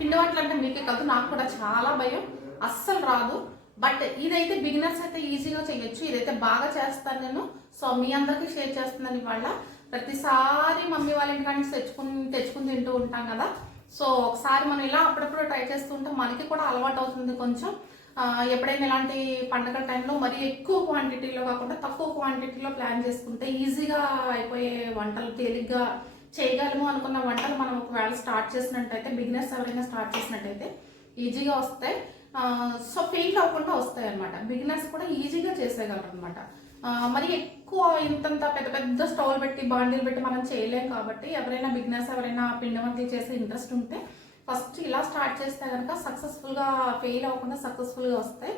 పిండి వంటలు అంటే మీకే కాదు, నాకు కూడా చాలా భయం, అస్సలు రాదు. బట్ ఇదైతే బిగినర్స్ అయితే ఈజీగా చేయొచ్చు. ఇదైతే బాగా చేస్తాను నేను. సో మీ అందరికీ షేర్ చేస్తున్నాను ఇవాళ. ప్రతిసారి మమ్మీ వాళ్ళ ఇంటి నుంచి తెచ్చుకుని తింటూ ఉంటాం కదా. సో ఒకసారి మనం ఇలా అప్పుడప్పుడు ట్రై చేస్తూ ఉంటే మనకి కూడా అలవాటు అవుతుంది కొంచెం. ఎప్పుడైనా ఇలాంటి పండగల టైంలో మరీ ఎక్కువ క్వాంటిటీలో కాకుండా తక్కువ క్వాంటిటీలో ప్లాన్ చేసుకుంటే ఈజీగా అయిపోయే వంటలు, తేలిగ్గా చేయగలము అనుకున్న వంటలు మనం ఒకవేళ స్టార్ట్ చేసినట్టయితే, బిగినర్స్ ఎవరైనా స్టార్ట్ చేసినట్టయితే ఈజీగా వస్తాయి. సో ఫెయిల్ అవ్వకుండా వస్తాయి అనమాట. బిగినర్స్ కూడా ఈజీగా చేసేయగలరు అనమాట. మరి ఎక్కువ ఇంతంత పెద్ద పెద్ద స్టవ్లు పెట్టి బాండీలు పెట్టి మనం చేయలేం కాబట్టి ఎవరైనా బిగినర్స్ ఎవరైనా పిండి వంటలు చేసే ఇంట్రెస్ట్ ఉంటే ఫస్ట్ ఇలా స్టార్ట్ చేస్తే కనుక సక్సెస్ఫుల్గా, ఫెయిల్ అవ్వకుండా సక్సెస్ఫుల్గా వస్తాయి.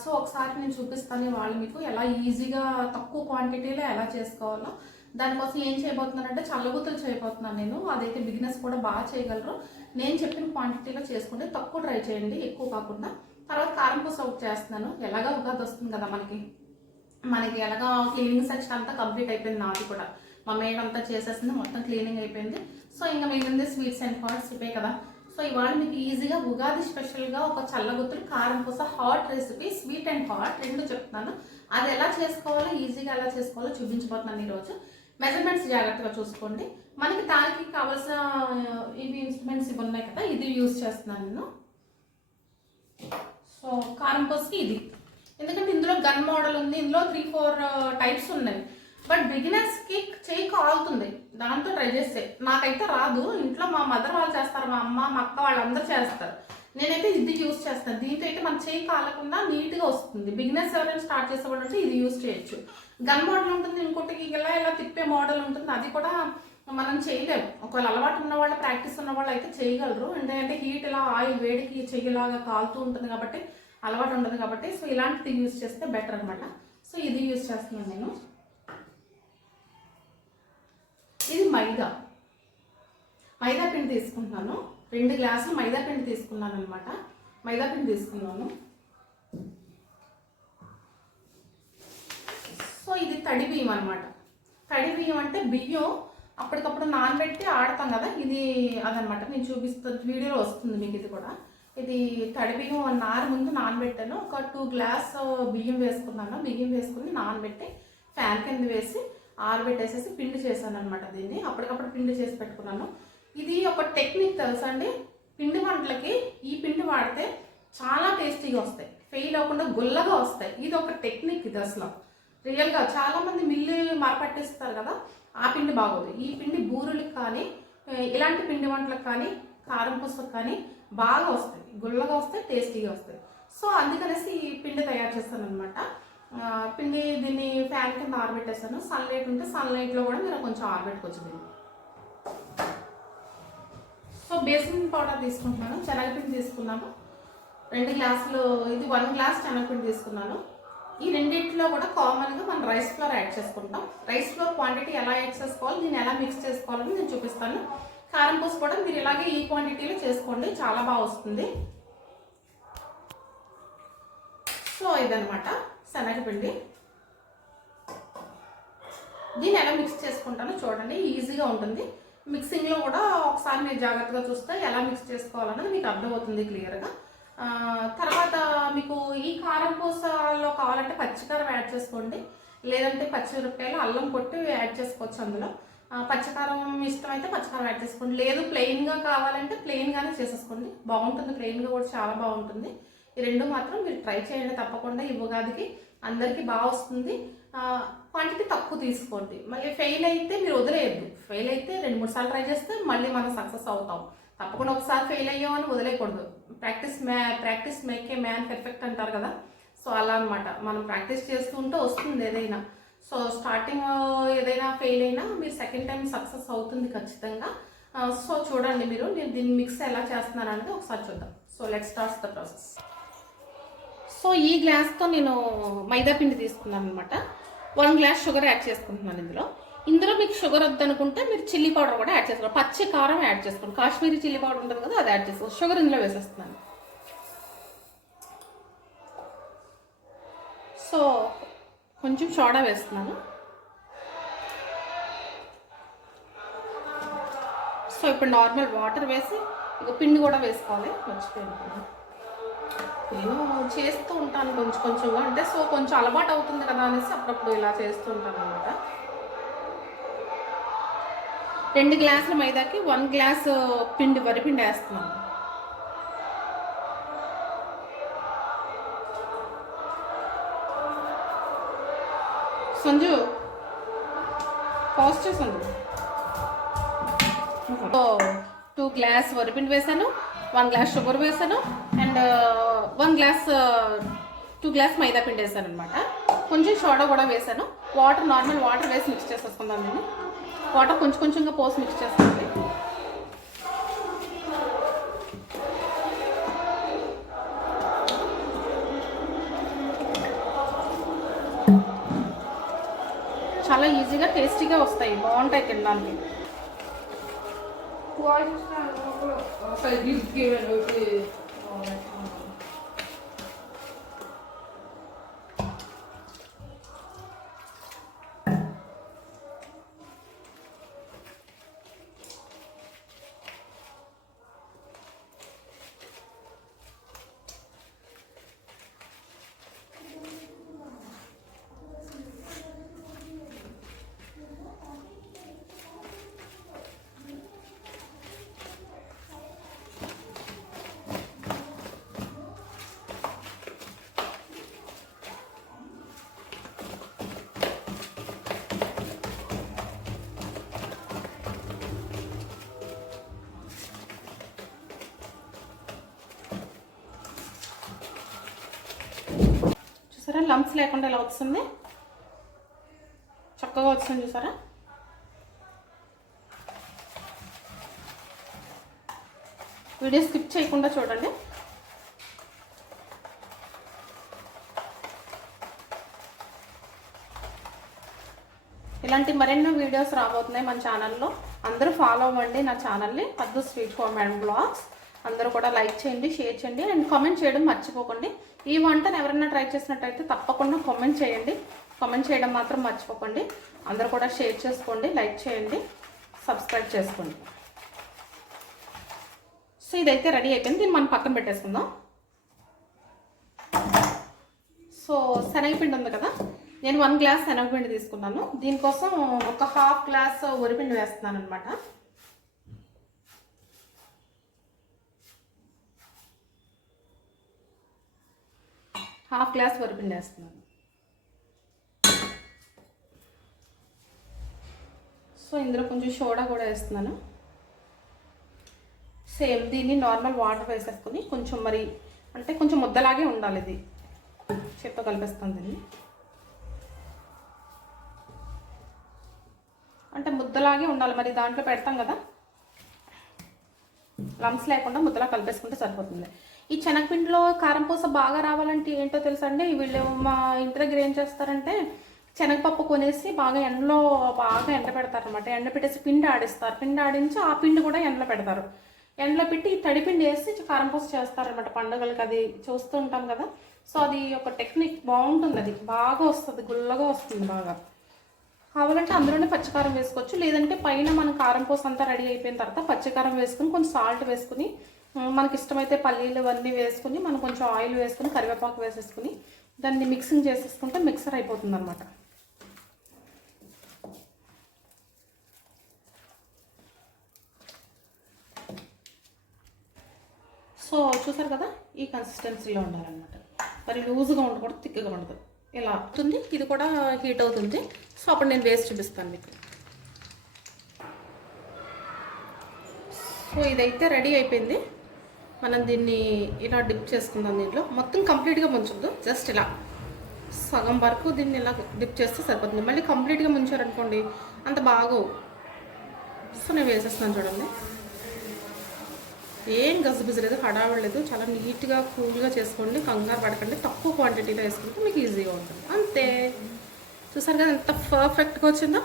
సో ఒకసారి నేను చూపిస్తాను వాళ్ళు మీకు ఎలా ఈజీగా తక్కువ క్వాంటిటీలో ఎలా చేసుకోవాలో. దానికోసం ఏం చేయబోతున్నానంటే చల్లగుత్తులు చేయబోతున్నాను నేను. అదైతే బిగినర్స్ కూడా బాగా చేయగలరు. నేను చెప్పిన క్వాంటిటీలో చేసుకుంటే తక్కువ ట్రై చేయండి, ఎక్కువ కాకుండా. తర్వాత కారం పూస ఒకటి చేస్తున్నాను. ఎలాగా ఉగాది వస్తుంది కదా మనకి ఎలాగా క్లీనింగ్ సెక్షన్ అంతా కంప్లీట్ అయిపోయింది. నాది కూడా మా మేడ్ అంతా చేసేసింది, మొత్తం క్లీనింగ్ అయిపోయింది. సో ఇంకా మిగిలింది స్వీట్స్ అండ్ హాట్స్ ఇవే కదా. సో ఇవాళ మీకు ఈజీగా ఉగాది స్పెషల్గా ఒక చల్లగుత్తులు కారం పూస hot recipe, sweet and hot రెండు చెప్తున్నాను. అది ఎలా చేసుకోవాలో, ఈజీగా ఎలా చేసుకోవాలో చూపించబోతున్నాను ఈరోజు. మెజర్మెంట్స్ జాగ్రత్తగా చూసుకోండి. మనకి దానికి కావాల్సిన ఇవి ఇన్స్ట్రుమెంట్స్ ఇవి ఉన్నాయి కదా, ఇది యూజ్ చేస్తున్నాను నేను. సో కారం పూసకి ఇది, ఎందుకంటే ఇందులో గన్ మోడల్ ఉంది, ఇందులో 3-4 టైప్స్ ఉన్నాయి. బట్ బిగినర్స్కి చేయి కాలుతుంది దాంతో ట్రై చేస్తే. నాకైతే రాదు. ఇంట్లో మా మదర్ వాళ్ళు చేస్తారు, మా అమ్మ, మా అక్క వాళ్ళందరూ చేస్తారు. నేనైతే ఇది యూజ్ చేస్తాను. దీంతో అయితే మన చేయి కాలకుండా నీట్గా వస్తుంది. బిగినర్స్ ఎవరైనా స్టార్ట్ చేసేవాళ్ళు అంటే ఇది యూజ్ చేయొచ్చు. గన్ మోడల్ ఉంటుంది, ఇంకోటి ఇలా తిప్పే మోడల్ ఉంటుంది. అది కూడా మనం చేయలేము. ఒకవేళ అలవాటు ఉన్న వాళ్ళు, ప్రాక్టీస్ ఉన్న వాళ్ళు అయితే చేయగలరు. ఎందుకంటే హీట్ ఇలా ఆయిల్ వేడికి చెయ్యిలాగా కాలుతూ ఉంటుంది కాబట్టి అలవాటు ఉండదు కాబట్టి. సో ఇలాంటిది యూజ్ చేస్తే బెటర్ అనమాట. సో ఇది యూజ్ చేస్తున్నాను నేను. ఇది మైదా పిండి తీసుకుంటున్నాను. 2 గ్లాసులు మైదా పిండి తీసుకున్నాను అనమాట. మైదా పిండి తీసుకున్నాను. సో ఇది తడి బియ్యం అనమాట. తడి బియ్యం అంటే బియ్యం అప్పటికప్పుడు నానబెట్టి ఆడతాం కదా, ఇది అదనమాట. నేను చూపిస్తాను, వీడియోలో వస్తుంది మీకు. ఇది కూడా ఇది తడి బియ్యం 1 అవర్ ముందు నానబెట్టాను. ఒక 2 గ్లాస్ బియ్యం వేసుకున్నాను. బియ్యం వేసుకుని నానబెట్టి ఫ్యాన్ కింద వేసి ఆరబెట్టేసేసి పిండి చేశాను అనమాట. దీన్ని అప్పటికప్పుడు పిండి చేసి పెట్టుకున్నాను. ఇది ఒక టెక్నిక్ తెలుసా అండి, పిండి వంటలకి ఈ పిండి వాడితే చాలా టేస్టీగా వస్తాయి, ఫెయిల్ అవ్వకుండా గుల్లగా వస్తాయి. ఇది ఒక టెక్నిక్. ఇది అసలు రియల్గా చాలామంది మిల్లు మరపట్టిస్తారు కదా, ఆ పిండి బాగోదు. ఈ పిండి బూరులకు కానీ, ఇలాంటి పిండి వంటలకు కానీ, కారం పూసకు కానీ బాగా వస్తాయి, గుల్లగా వస్తాయి, టేస్టీగా వస్తాయి. సో అందుకనేసి ఈ పిండి తయారు చేస్తాను అనమాట. పిండి దీన్ని ఫ్యాన్ కింద ఆరబెట్టేస్తాను. సన్లైట్ ఉంటే సన్లైట్లో కూడా మీరు కొంచెం ఆరబెట్టుకోవచ్చు దీన్ని. సో బేసిన్ పౌడర్ తీసుకుంటున్నాను. శనగపిండి తీసుకున్నాను 2 గ్లాసులు. ఇది 1 గ్లాస్ శనగపిండి తీసుకున్నాను. ఈ రెండింటిలో కూడా కామన్గా మనం రైస్ ఫ్లోర్ యాడ్ చేసుకుంటాం. రైస్ ఫ్లోర్ క్వాంటిటీ ఎలా యాడ్ చేసుకోవాలి, దీన్ని ఎలా మిక్స్ చేసుకోవాలని నేను చూపిస్తాను. కారం పూస కూడా మీరు ఇలాగే ఈ క్వాంటిటీలో చేసుకోండి, చాలా బాగా వస్తుంది. సో ఇదనమాట శనగపిండి. దీన్ని ఎలా మిక్స్ చేసుకుంటానో చూడండి, ఈజీగా ఉంటుంది. మిక్సింగ్లో కూడా ఒకసారి మీరు జాగ్రత్తగా చూస్తే ఎలా మిక్స్ చేసుకోవాలన్నది మీకు అర్థమవుతుంది క్లియర్గా. తర్వాత మీకు ఈ కారం పూసలో కావాలంటే పచ్చికారం యాడ్ చేసుకోండి, లేదంటే పచ్చిమిరపకాయలు, అల్లం కొట్టి యాడ్ చేసుకోవచ్చు. అందులో పచ్చికారం ఇష్టమైతే పచ్చికారం యాడ్ చేసుకోండి, లేదు ప్లెయిన్గా కావాలంటే ప్లెయిన్గానే చేసేసుకోండి, బాగుంటుంది. ప్లెయిన్గా కూడా చాలా బాగుంటుంది. ఈ రెండు మాత్రం మీరు ట్రై చేయండి తప్పకుండా. ఈ ఉగాదికి అందరికీ బాగా వస్తుంది. క్వాంటిటీ తక్కువ తీసుకోండి. మళ్ళీ ఫెయిల్ అయితే మీరు వదిలేయద్దు. ఫెయిల్ అయితే 2-3 సార్లు ట్రై చేస్తే మళ్ళీ మనం సక్సెస్ అవుతాం. తప్పకుండా ఒకసారి ఫెయిల్ అయ్యామని వదిలేయకూడదు. Practice make a man perfect అంటారు కదా. సో అలా అనమాట. మనం ప్రాక్టీస్ చేస్తూ ఉంటే వస్తుంది ఏదైనా. సో స్టార్టింగ్ ఏదైనా ఫెయిల్ అయినా మీరు సెకండ్ టైం సక్సెస్ అవుతుంది ఖచ్చితంగా. సో చూడండి మీరు, నేను దీన్ని మిక్స్ ఎలా చేస్తున్నాను అనేది ఒకసారి చూద్దాం. So let's start the process. So ఈ గ్లాస్తో నేను మైదా పిండి తీసుకున్నాను అనమాట. 1 గ్లాస్ షుగర్ యాడ్ చేసుకుంటున్నాను ఇందులో మీకు షుగర్ వద్దనుకుంటే మీరు చిల్లీ పౌడర్ కూడా యాడ్ చేసుకోవాలి. పచ్చి కారం యాడ్ చేసుకోండి. కాశ్మీరీ చిల్లీ పౌడర్ ఉంటుంది కదా, అది యాడ్ చేసుకోవాలి. షుగర్ ఇందులో వేసేస్తున్నాను. సో కొంచెం సోడా వేస్తున్నాను. సో ఇప్పుడు నార్మల్ వాటర్ వేసి ఇక పిండి కూడా వేసుకోవాలి, మర్చిపోయాను. నేను చేస్తూ ఉంటాను కొంచెం కొంచెంగా, అంటే సో కొంచెం అలవాటు అవుతుంది కదా అనేసి అప్పుడప్పుడు ఇలా చేస్తూ ఉంటాను అనమాట. 2 గ్లాసుల మైదాకి 1 గ్లాసు పిండి, వరిపిండి వేస్తున్నాను. సంజు పాస్ట్ సంజు. 2 గ్లాస్ వరిపిండి వేసాను, 1 గ్లాస్ షుగర్ వేసాను, అండ్ 1 గ్లాస్ 2 గ్లాస్ మైదా పిండి వేసాను అనమాట. కొంచెం సోడా కూడా వేసాను. వాటర్, నార్మల్ వాటర్ వేసి మిక్స్ చేసేసుకుందాం. నేను వాటర్ కొంచెం కొంచెంగా పోసి మిక్స్ చేస్తాను. చాలా ఈజీగా టేస్టీగా వస్తాయి, బాగుంటాయి తినడానికి. చూసారా, లంప్స్ లేకుండా ఇలా వస్తుంది, చక్కగా వస్తుంది. చూసారా, వీడియో స్కిప్ చేయకుండా చూడండి. ఇలాంటి మరెన్నో వీడియోస్ రాబోతున్నాయి మన ఛానల్లో. అందరూ ఫాలో అవ్వండి నా ఛానల్ని, పద్దు స్వీట్ హోమ్ అండ్ బ్లాగ్స్. అందరూ కూడా లైక్ చేయండి, షేర్ చేయండి, అండ్ కామెంట్ చేయడం మర్చిపోకండి. ఈ వంటను ఎవరైనా ట్రై చేసినట్టయితే తప్పకుండా కామెంట్ చేయండి. కామెంట్ చేయడం మాత్రం మర్చిపోకండి. అందరూ కూడా షేర్ చేసుకోండి, లైక్ చేయండి, సబ్స్క్రైబ్ చేసుకోండి. సో ఇదైతే రెడీ అయిపోయింది. దీన్ని మనం పక్కన పెట్టేసుకుందాం. సో శనగపిండి ఉంది కదా, నేను 1 గ్లాస్ శనగపిండి తీసుకున్నాను. దీనికోసం ఒక 1/2 గ్లాస్ వరిపిండి వేస్తున్నాను అనమాట. హాఫ్ గ్లాస్ వరిపిండి వేస్తున్నాను. సో ఇందులో కొంచెం సోడా కూడా వేస్తున్నాను. సేమ్ దీన్ని నార్మల్ వాటర్ వేసేసుకొని కొంచెం, మరి అంటే కొంచెం ముద్దలాగే ఉండాలి. ఇది చేత్తో కలిపేస్తాను దీన్ని. అంటే ముద్దలాగే ఉండాలి, మరి దాంట్లో పెడతాం కదా, లంప్స్ లేకుండా ముద్దలా కలిపేసుకుంటే సరిపోతుంది. ఈ శనగపిండిలో కారం పూస బాగా రావాలంటే ఏంటో తెలుసా అండి, వీళ్ళు మా ఇంటి దగ్గర ఏం చేస్తారంటే శనగపప్పు కొనేసి బాగా ఎండలో బాగా ఎండ పెడతారనమాట. ఎండ పెట్టేసి పిండి ఆడిస్తారు, పిండి ఆడించి ఆ పిండి కూడా ఎండలో పెడతారు. ఎండలో పెట్టి ఈ తడిపిండి వేసి కారం పూస చేస్తారనమాట పండుగలకి. అది చూస్తూ ఉంటాం కదా. సో అది ఒక టెక్నిక్, బాగుంటుంది, అది బాగా వస్తుంది, గుల్లగా వస్తుంది బాగా. కావాలంటే అందులోనే పచ్చికారం వేసుకోవచ్చు, లేదంటే పైన మన కారం పూస అంతా రెడీ అయిపోయిన తర్వాత పచ్చికారం వేసుకుని కొంచెం సాల్ట్ వేసుకుని, మనకి ఇష్టమైతే పల్లీలు అవన్నీ వేసుకుని, మనం కొంచెం ఆయిల్ వేసుకుని కరివేపాకు వేసేసుకుని దాన్ని మిక్సింగ్ చేసేసుకుంటే మిక్సర్ అయిపోతుంది అనమాట. సో చూసారు కదా, ఈ కన్సిస్టెన్సీలో ఉండాలన్నమాట. మరి లూజ్గా ఉండకూడదు, థిక్గా ఉండదు. ఇలా అవుతుంది. ఇది కూడా హీట్ అవుతుంది. సో అప్పుడు నేను వేసి చూపిస్తాను మీకు. సో ఇదైతే రెడీ అయిపోయింది. మనం దీన్ని ఇలా డిప్ చేసుకుందాం. దీంట్లో మొత్తం కంప్లీట్గా ముంచొద్దు, జస్ట్ ఇలా సగం వరకు దీన్ని ఇలా డిప్ చేస్తే సరిపోతుంది. మళ్ళీ కంప్లీట్గా ముంచారనుకోండి అంత బాగో. సో నేను వేసేస్తున్నాను చూడండి. ఏం గజబిజలేదు, హడావడలేదు, చాలా నీట్గా కూల్గా చేసుకోండి, కంగారు పడకండి. తక్కువ క్వాంటిటీలో వేసుకుంటే మీకు ఈజీగా ఉంటుంది, అంతే. చూసారు కదా ఎంత పర్ఫెక్ట్గా వచ్చిందో.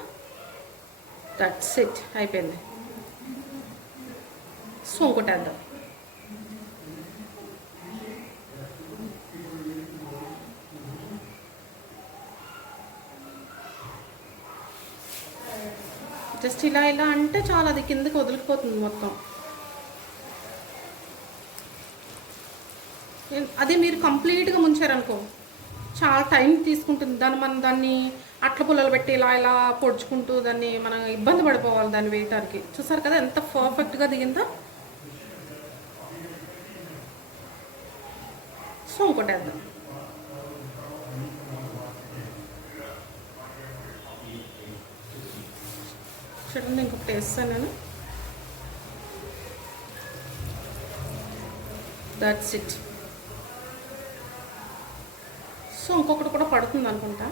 దట్స్ ఇట్, అయిపోయింది. సో ఇంకోటేద్దాం. జస్ట్ ఇలా ఇలా అంటే చాలా, అది కిందకి వదిలిపోతుంది మొత్తం. అదే మీరు కంప్లీట్గా ముంచారనుకో చాలా టైం తీసుకుంటుంది. దాన్ని అట్ల పుల్లలు పెట్టి ఇలా ఇలా పొడుచుకుంటూ దాన్ని మనం ఇబ్బంది పడిపోవాలి దాన్ని వేయటానికి. చూసారు కదా ఎంత పర్ఫెక్ట్గా దిగిందో. సో ఇంకోటి వేద్దాం. చూడండి ఇంకొకటి వేస్తాను నేను. That's it. సో ఇంకొకటి కూడా పడుతుంది అనుకుంటా.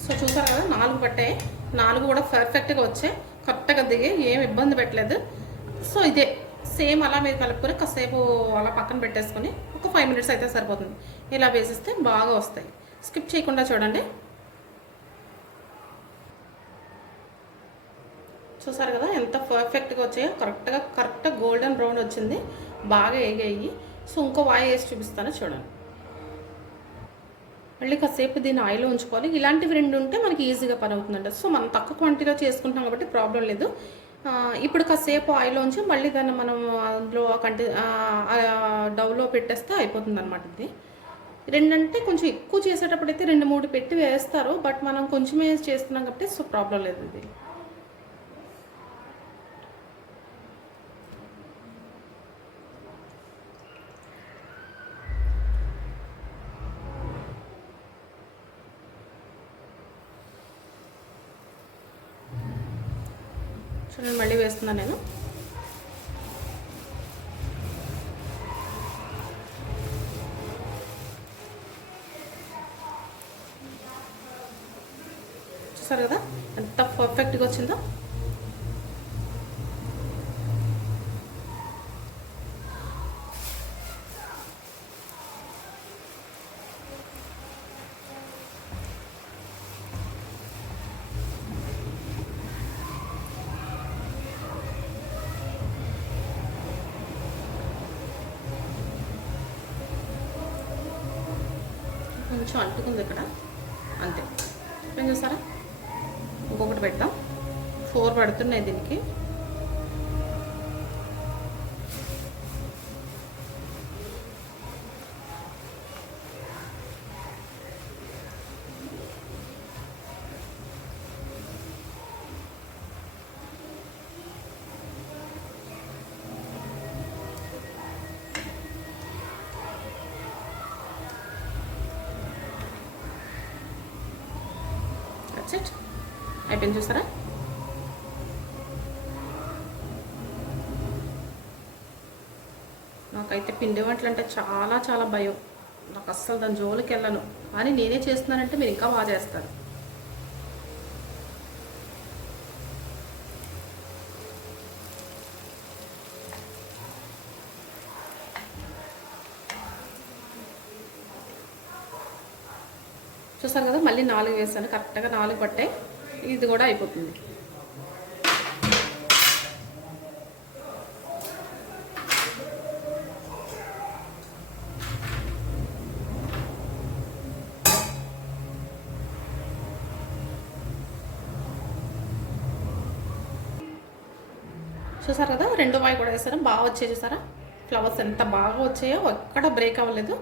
సో చూసారు కదా 4 పట్టాయి. 4 కూడా పర్ఫెక్ట్గా వచ్చాయి, కరెక్ట్గా దిగి, ఏం ఇబ్బంది పెట్టలేదు. సో ఇదే సేమ్ అలా మీరు కలుపుకొని కాసేపు అలా పక్కన పెట్టేసుకొని ఒక 5 మినిట్స్ అయితే సరిపోతుంది. ఇలా వేసిస్తే బాగా వస్తాయి. స్కిప్ చేయకుండా చూడండి. చూసారు కదా ఎంత పర్ఫెక్ట్గా వచ్చాయో. కరెక్ట్గా గోల్డెన్ బ్రౌన్ వచ్చింది, బాగా ఏగాయి. సో ఇంకో వాయి వేసి చూపిస్తాను చూడండి. మళ్ళీ కాసేపు దీన్ని ఆయిల్లో ఉంచుకోవాలి. ఇలాంటివి 2 ఉంటే మనకి ఈజీగా పని అవుతుందంట. సో మనం తక్కువ క్వాంటిటీలో చేసుకుంటాం కాబట్టి ప్రాబ్లం లేదు. ఇప్పుడు కాసేపు ఆయిల్లో ఉంచి మళ్ళీ దాన్ని మనం అందులో డవ్లో పెట్టేస్తే అయిపోతుంది అనమాట. ఇది 2 అంటే కొంచెం ఎక్కువ చేసేటప్పుడు అయితే 2-3 పెట్టి వేస్తారు. బట్ మనం కొంచెమే చేస్తున్నాం కాబట్టి సో ప్రాబ్లం లేదు. ఇది చూడండి మళ్ళీ వేస్తున్నాను నేను. చూసారు కదా ఎంత పర్ఫెక్ట్గా వచ్చిందో. కొంచెం అంటుకుంది ఇక్కడ, అంతే. ఏం చూసారా, ఇంకొకటి పెడతాం. 4 పడుతున్నాయి దీనికి. అయిపోయింది చూసారా. నాకైతే పిండి వంటలు అంటే చాలా చాలా భయం. నాకు అస్సలు దాని జోలికి వెళ్ళను. కానీ నేనే చేస్తున్నానంటే మీరు ఇంకా బాగా చేస్తారు. చూసారు కదా మళ్ళీ 4 వేసాను, కరెక్ట్గా 4 పట్టాయి. ఇది కూడా అయిపోతుంది. చూసారు కదా రెండో వాయి కూడా వేసాను, బాగా వచ్చాయి. చూసారా ఫ్లవర్స్ ఎంత బాగా వచ్చాయో, ఎక్కడ బ్రేక్ అవ్వలేదు.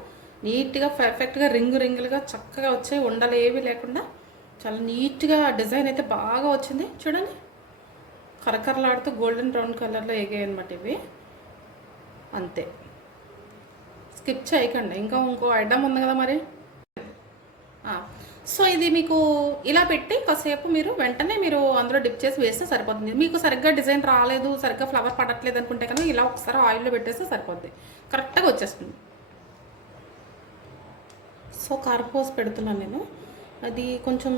నీట్గా పర్ఫెక్ట్గా రింగులుగా చక్కగా వచ్చాయి, ఉండలు ఏవి లేకుండా. చాలా నీట్గా డిజైన్ అయితే బాగా వచ్చింది. చూడండి కరకరలాడుతూ గోల్డెన్ బ్రౌన్ కలర్లో ఎగాయి అనమాట ఇవి. అంతే, స్కిప్ చేయకండి. ఇంకో ఐటమ్ ఉంది కదా మరి. సో ఇది మీకు ఇలా పెట్టి కాసేపు మీరు వెంటనే మీరు అందులో డిప్ చేసి వేస్తే సరిపోతుంది. మీకు సరిగ్గా డిజైన్ రాలేదు, సరిగ్గా ఫ్లవర్ పడట్లేదు అనుకుంటే కనుక ఇలా ఒకసారి ఆయిల్లో పెట్టేస్తే సరిపోద్ది, కరెక్ట్గా వచ్చేస్తుంది. సో కారపూస పెడుతున్నాను నేను. అది కొంచెం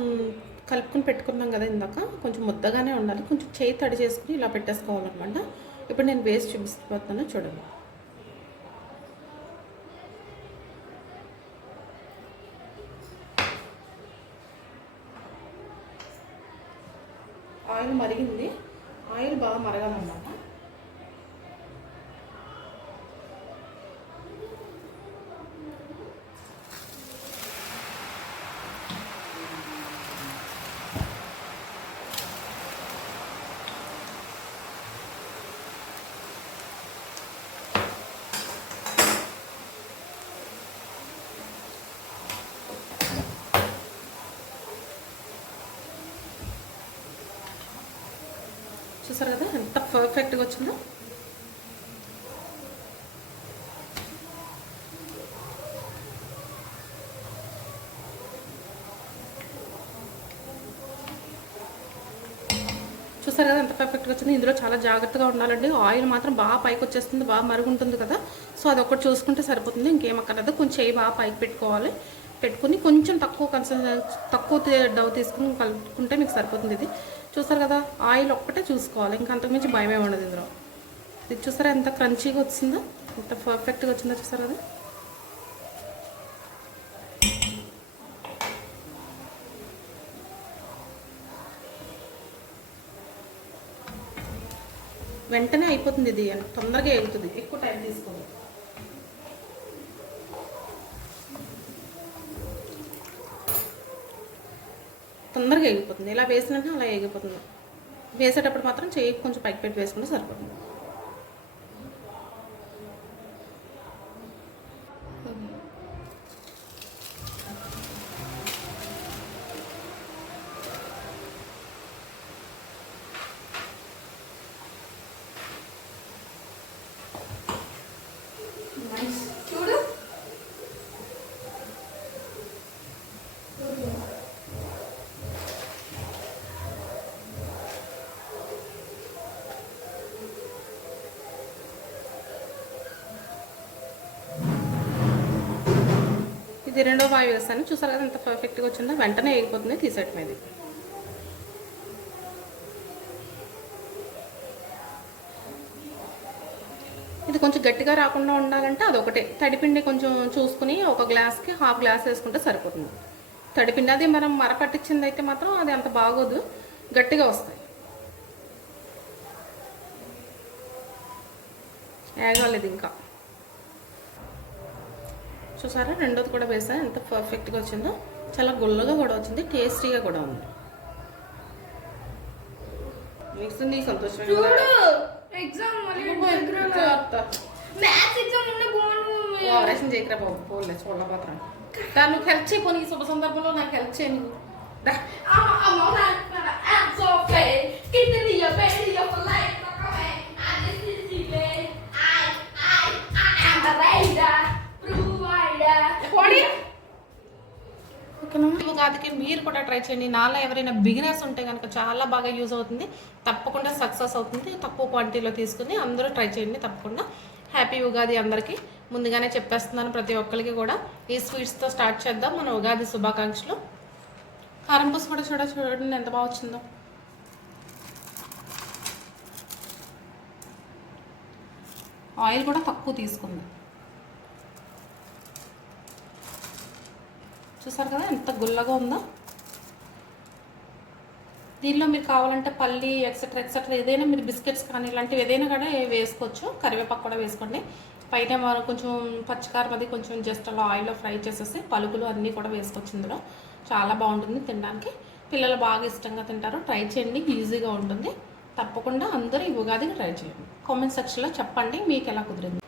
కలుపుకొని పెట్టుకున్నాం కదా ఇందాక, కొంచెం ముద్దగానే ఉండాలి. కొంచెం చేయి తడి చేసుకుని ఇలా పెట్టేసుకోవాలన్నమాట. ఇప్పుడు నేను వేసి చూపిస్తున్నాను చూడండి. ఆయిల్ మరిగింది, ఆయిల్ బాగా మరగాలన్నమాట. చూసారు కదా ఎంత పర్ఫెక్ట్గా వచ్చిందో. చూసారు కదా ఎంత పర్ఫెక్ట్గా వచ్చింది. ఇందులో చాలా జాగ్రత్తగా ఉండాలండి. ఆయిల్ మాత్రం బాగా పైకి వచ్చేస్తుంది, బాగా మరుగుంటుంది కదా. సో అదొకటి చూసుకుంటే సరిపోతుంది, ఇంకేం అక్కర్లేదు. కొంచెం చేయి బాగా పైకి పెట్టుకోవాలి. పెట్టుకుని కొంచెం తక్కువ డవ్ తీసుకుని కలుపుకుంటే మీకు సరిపోతుంది. ఇది చూసారు కదా, ఆయిల్ ఒక్కటే చూసుకోవాలి, ఇంకా అంతకుమించి భయమే ఉండదు ఇందులో. ఇది చూసారా ఎంత క్రంచీగా వచ్చిందో, ఎంత పర్ఫెక్ట్గా వచ్చిందో చూసారు కదా. వెంటనే అయిపోతుంది, ఇది తొందరగా ఎగుతుంది, ఎక్కువ టైం తీసుకోవాలి. తొందరగా ఎగిపోతుంది, ఇలా వేసినట్టు అలా ఎగిపోతుంది. వేసేటప్పుడు మాత్రం చేయి కొంచెం పైకి పెట్టి వేసుకుంటే సరిపోతుంది. చూడు ఇది రెండో వాయి వేస్తాను. చూసారు కదా ఎంత పర్ఫెక్ట్గా వచ్చిందో, వెంటనే ఎగిపోతుంది, తీసేయటం ఇది. ఇది కొంచెం గట్టిగా రాకుండా ఉండాలంటే అదొకటే, తడిపిండి కొంచెం చూసుకుని ఒక గ్లాస్కి హాఫ్ గ్లాస్ వేసుకుంటే సరిపోతుంది. తడిపిండి అది మనం మరపట్టించింది అయితే మాత్రం అది అంత బాగోదు, గట్టిగా వస్తాయి. ఏగాలేదు ఇంకా. చూసారా రెండోది కూడా వేసాను, ఎంత పర్ఫెక్ట్గా వచ్చిందో. చాలా గుల్లగా కూడా వచ్చింది, టేస్టీగా కూడా ఉంది. నెక్స్ట్ నీ సంతోషం చేయకరా బాబు, పోలే చూడబోతున్నా. నువ్వు హెల్ప్ చేయపోని, ఈ శుభ సందర్భంలో నాకు హెల్ప్ చేయను. ఉగాదికి మీరు కూడా ట్రై చేయండి. నాలో ఎవరైనా బిగినర్స్ ఉంటే కనుక చాలా బాగా యూజ్ అవుతుంది, తప్పకుండా సక్సెస్ అవుతుంది. తక్కువ క్వాంటిటీలో తీసుకుని అందరూ ట్రై చేయండి తప్పకుండా. హ్యాపీ ఉగాది అందరికీ ముందుగానే చెప్పేస్తున్నాను, ప్రతి ఒక్కరికి కూడా. ఈ స్వీట్స్తో స్టార్ట్ చేద్దాం మన ఉగాది శుభాకాంక్షలు. కారం పూస కూడా చూడండి ఎంత బాగా వచ్చిందో. ఆయిల్ కూడా తక్కువ తీసుకుంది, చూసారు కదా ఎంత గుల్లగా ఉందో. దీనిలో మీరు కావాలంటే పల్లి ఎక్సెట్రా ఎక్సెట్రా ఏదైనా మీరు బిస్కెట్స్ కానీ ఇలాంటివి ఏదైనా కూడా వేసుకోవచ్చు. కరివేపాకు కూడా వేసుకోండి. పైన కొంచెం పచ్చికారం అది కొంచెం జస్ట్ అలా ఆయిల్లో ఫ్రై చేసేసి పలుకులు అన్నీ కూడా వేసుకోవచ్చు. ఇందులో చాలా బాగుంటుంది తినడానికి, పిల్లలు బాగా ఇష్టంగా తింటారు. ట్రై చేయండి, ఈజీగా ఉంటుంది. తప్పకుండా అందరూ ఈ ఉగాదికి ట్రై చేయండి. కామెంట్ సెక్షన్లో చెప్పండి మీకు ఎలా కుదిరింది.